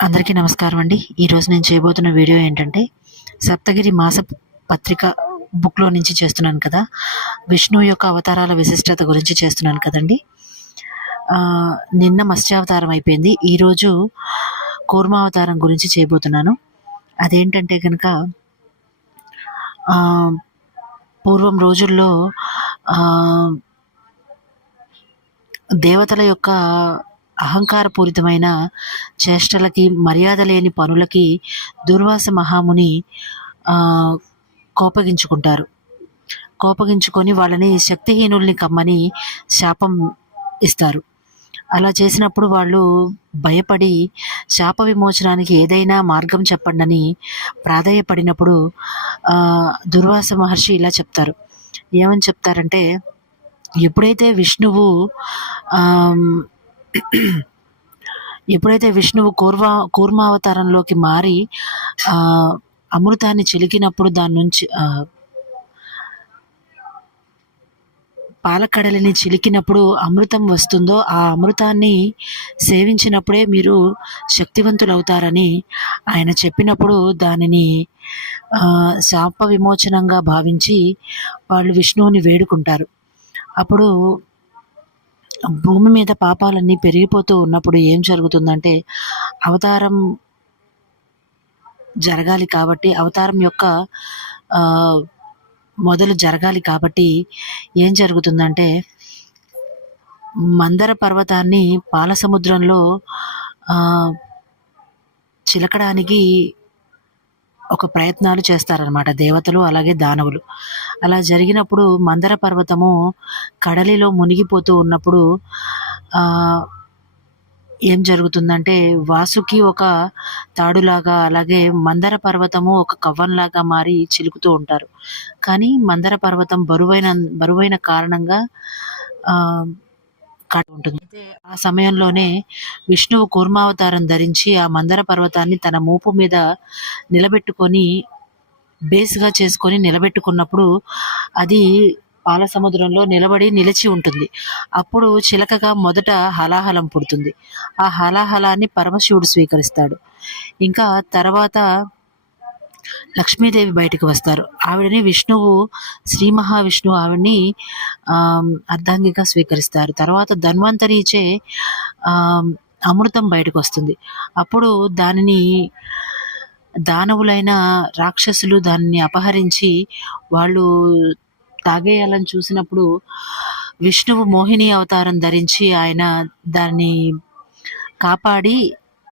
అందరికీ నమస్కారం అండి. ఈరోజు నేను చేయబోతున్న వీడియో ఏంటంటే, సప్తగిరి మాస పత్రిక బుక్‌లో నుంచి చేస్తున్నాను కదా! విష్ణువు యొక్క అవతారాల విశిష్టత గురించి చేస్తున్నాను కదండీ! నిన్న మత్స్యావతారం అయిపోయింది. ఈరోజు కూర్మావతారం గురించి చేయబోతున్నాను. అదేంటంటే గనక ఆహ్, పూర్వం రోజుల్లో ఆహ్, దేవతల యొక్క అహంకారపూరితమైన చేష్టలకి, మర్యాద లేని పనులకి దుర్వాస మహాముని ఆహ్, కోపగించుకుంటారు. కోపగించుకొని వాళ్ళని శక్తిహీనుల్ని కమ్మని శాపం ఇస్తారు. అలా చేసినప్పుడు వాళ్ళు భయపడి శాప విమోచనానికి ఏదైనా మార్గం చెప్పండని ప్రాధేయపడినప్పుడు దుర్వాస మహర్షి ఇలా చెప్తారు. ఏమని చెప్తారంటే, ఎప్పుడైతే విష్ణువు ఆహ్, ఎప్పుడైతే విష్ణువు కూర్మావతారంలోకి మారి అమృతాన్ని చిలికినప్పుడు దాని నుంచి పాలకడలిని చిలికినప్పుడు అమృతం వస్తుందో, ఆ అమృతాన్ని సేవించినప్పుడే మీరు శక్తివంతులవుతారని ఆయన చెప్పినప్పుడు దానిని శాప విమోచనంగా భావించి వాళ్ళు విష్ణువుని వేడుకుంటారు. అప్పుడు భూమి మీద పాపాలన్నీ పెరిగిపోతూ ఉన్నప్పుడు ఏం జరుగుతుందంటే, అవతారం జరగాలి కాబట్టి, అవతారం యొక్క మొదలు జరగాలి కాబట్టి ఏం జరుగుతుందంటే, మందర పర్వతాన్ని పాలసముద్రంలో చిలకడానికి ఒక ప్రయత్నాలు చేస్తారనమాట దేవతలు, అలాగే దానవులు. అలా జరిగినప్పుడు మందర పర్వతము కడలిలో మునిగిపోతూ ఉన్నప్పుడు ఏం జరుగుతుందంటే, వాసుకి ఒక తాడులాగా, అలాగే మందర పర్వతము ఒక కవ్వంలాగా మారి చిలుకుతూ ఉంటారు. కానీ మందర పర్వతం బరువైన కారణంగా ఉంటుంది. అయితే ఆ సమయంలోనే విష్ణువు కూర్మావతారం ధరించి ఆ మందర పర్వతాన్ని తన మోపు మీద నిలబెట్టుకొని, బేస్‌గా చేసుకొని నిలబెట్టుకున్నప్పుడు అది పాల సముద్రంలో నిలిచి ఉంటుంది. అప్పుడు చిలకగా మొదట హలాహలం పుడుతుంది. ఆ హలాహలాన్ని పరమశివుడు స్వీకరిస్తాడు. ఇంకా తర్వాత లక్ష్మీదేవి బయటకు వస్తారు. ఆవిడని విష్ణువు, శ్రీ మహావిష్ణువు ఆవిడని అర్ధాంగిగా స్వీకరిస్తారు. తర్వాత ధన్వంతరిచే అమృతం బయటకొస్తుంది. అప్పుడు దానిని దానవులైన రాక్షసులు దాన్ని అపహరించి వాళ్ళు తాగేయాలని చూసినప్పుడు విష్ణువు మోహిని అవతారం ధరించి ఆయన దాన్ని కాపాడి